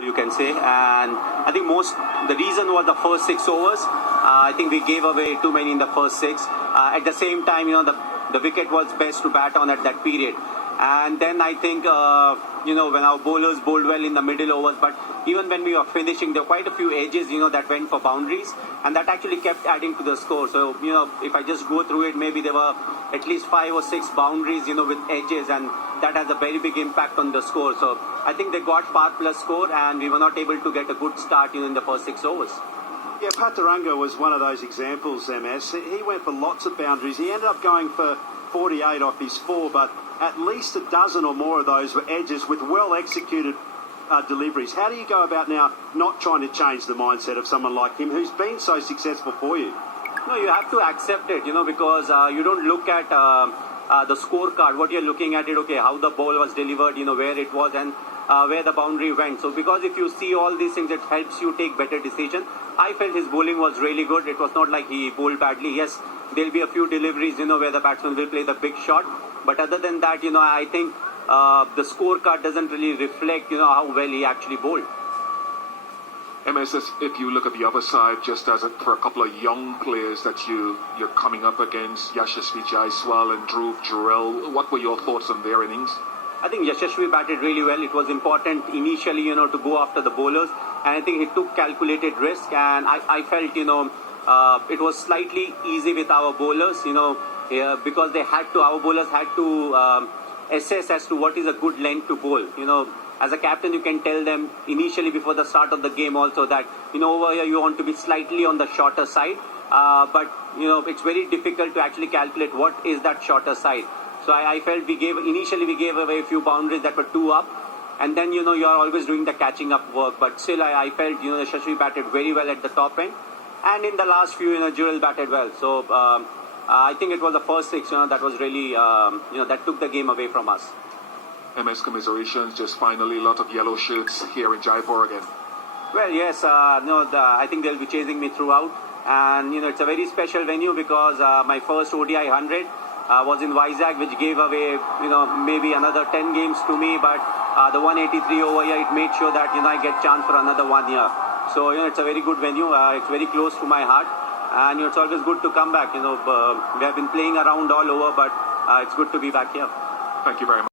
You can say, and I think the reason was the first 6 overs. I think we gave away too many in the first six. At the same time, the wicket was best to bat on at that period. And then I think when our bowlers bowled well in the middle overs, but even when we were finishing, there were quite a few edges that went for boundaries, and that actually kept adding to the score. So if I just go through it, maybe there were at least 5 or 6 boundaries with edges, and that has a very big impact on the score. So I think they got par plus score, and we were not able to get a good start in the first 6 overs. Yeah, Pataranga was one of those examples, MS. He went for lots of boundaries. He ended up going for 48 off his 4, but at least a dozen or more of those were edges with well-executed deliveries. How do you go about now not trying to change the mindset of someone like him who's been so successful for you? No, you have to accept it, because you don't look at the scorecard. What you're looking at okay, how the ball was delivered, where it was, and where the boundary went. So because if you see all these things, it helps you take better decisions. I felt his bowling was really good. It was not like he bowled badly. Yes, there'll be a few deliveries, where the batsman will play the big shot. But other than that, I think the scorecard doesn't really reflect, how well he actually bowled. MSS, if you look at the other side, just for a couple of young players that you're coming up against, Yashasvi, Jaiswal and Dhruv Jurel, what were your thoughts on their innings? I think Yashasvi batted really well. It was important initially, to go after the bowlers, and I think he took calculated risk, and I felt, it was slightly easy with our bowlers, because our bowlers had to assess as to what is a good length to bowl. As a captain, you can tell them initially before the start of the game also that, over here you want to be slightly on the shorter side, but, it's very difficult to actually calculate what is that shorter side. So I felt initially we gave away a few boundaries that were 2 up, and then, you are always doing the catching up work. But still, I felt, Yashasvi batted very well at the top end, and in the last few, Jurel batted well. So I think it was the first 6, that was really, that took the game away from us. MS commiserations, just finally, a lot of yellow shirts here in Jaipur again. Well, yes, I think they'll be chasing me throughout, and, it's a very special venue because my first ODI 100 was in Vizag, which gave away, maybe another 10 games to me, but the 183 over here, it made sure that, I get chance for another 1 year. So, it's a very good venue. It's very close to my heart, and it's always good to come back. We have been playing around all over, but it's good to be back here. Thank you very much.